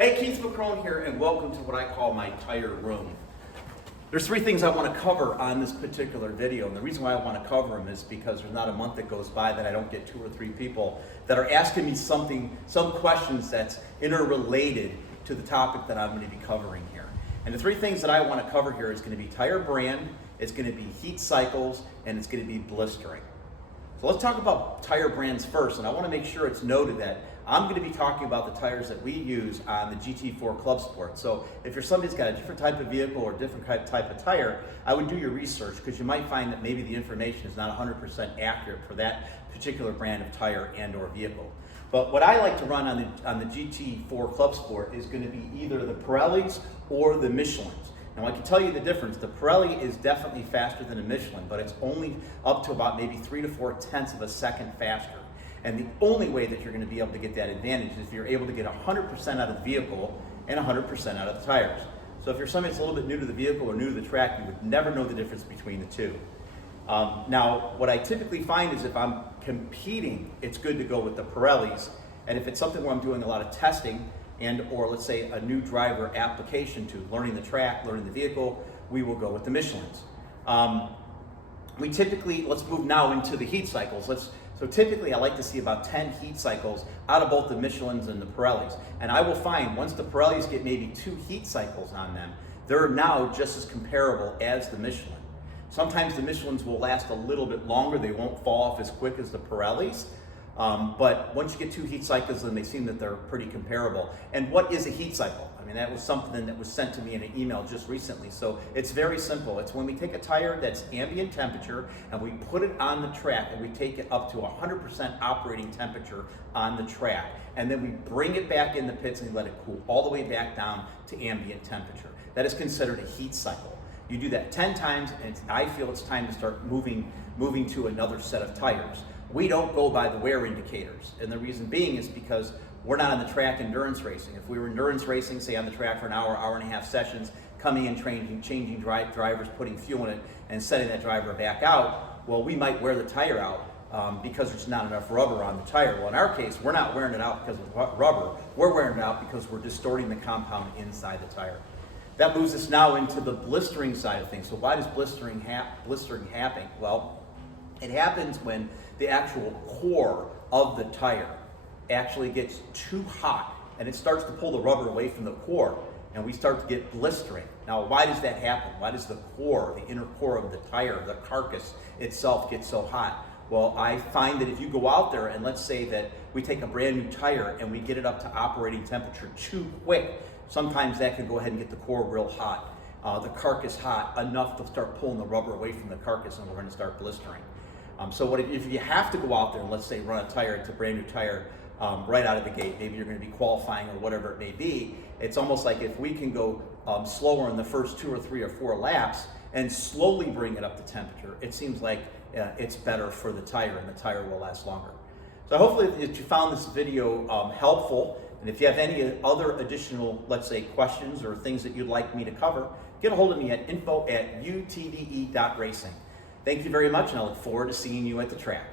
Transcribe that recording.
Hey, Keith McCrone here, and welcome to what I call my tire room. There's three things I want to cover on this particular video, and the reason why I want to cover them is because there's not a month that goes by that I don't get 2 or 3 people that are asking me some questions that's interrelated to the topic that I'm going to be covering here. And the three things that I want to cover here is going to be tire brand, it's going to be heat cycles, and it's going to be blistering. So let's talk about tire brands first, and I want to make sure it's noted that I'm going to be talking about the tires that we use on the GT4 Club Sport. So if you're somebody who's got a different type of vehicle or different type of tire, I would do your research because you might find that maybe the information is not 100% accurate for that particular brand of tire and or vehicle. But what I like to run on the GT4 Club Sport is going to be either the Pirellis or the Michelins. Now I can tell you the difference. The Pirelli is definitely faster than a Michelin, but it's only up to about maybe 3 to 4 tenths of a second faster. And the only way that you're going to be able to get that advantage is if you're able to get 100% out of the vehicle and 100% out of the tires. So if you're somebody that's a little bit new to the vehicle or new to the track, you would never know the difference between the two. Now, what I typically find is if I'm competing, it's good to go with the Pirellis. And if it's something where I'm doing a lot of testing and or let's say a new driver application to learning the track, learning the vehicle, we will go with the Michelins. We typically, let's move now into the heat cycles. So typically I like to see about 10 heat cycles out of both the Michelins and the Pirellis. And I will find once the Pirellis get maybe 2 heat cycles on them, they're now just as comparable as the Michelin. Sometimes the Michelins will last a little bit longer. They won't fall off as quick as the Pirellis. But once you get 2 heat cycles, then they seem that they're pretty comparable. And what is a heat cycle? I mean, that was something that was sent to me in an email just recently. So it's very simple. It's when we take a tire that's ambient temperature and we put it on the track and we take it up to 100% operating temperature on the track. And then we bring it back in the pits and let it cool all the way back down to ambient temperature. That is considered a heat cycle. You do that 10 times and I feel it's time to start moving to another set of tires. We don't go by the wear indicators, and the reason being is because we're not on the track endurance racing. If we were endurance racing, say on the track for an hour and a half sessions, coming in, changing drivers, putting fuel in it, and setting that driver back out, well, we might wear the tire out because there's not enough rubber on the tire. Well, in our case, we're not wearing it out because of rubber. We're wearing it out because we're distorting the compound inside the tire. That moves us now into the blistering side of things. So why does blistering happen? Well, it happens when the actual core of the tire actually gets too hot and it starts to pull the rubber away from the core and we start to get blistering. Now, why does that happen? Why does the core, the inner core of the tire, the carcass itself get so hot? Well, I find that if you go out there and let's say that we take a brand new tire and we get it up to operating temperature too quick, sometimes that can go ahead and get the core real hot, the carcass hot, enough to start pulling the rubber away from the carcass and we're going to start blistering. So if you have to go out there and let's say run a tire, it's a brand new tire right out of the gate, maybe you're going to be qualifying or whatever it may be, it's almost like if we can go slower in the first 2 or 3 or 4 laps and slowly bring it up to temperature, it seems like it's better for the tire and the tire will last longer. So hopefully that you found this video helpful, and if you have any other additional, let's say, questions or things that you'd like me to cover, get a hold of me at info@utde.racing. Thank you very much, and I look forward to seeing you at the track.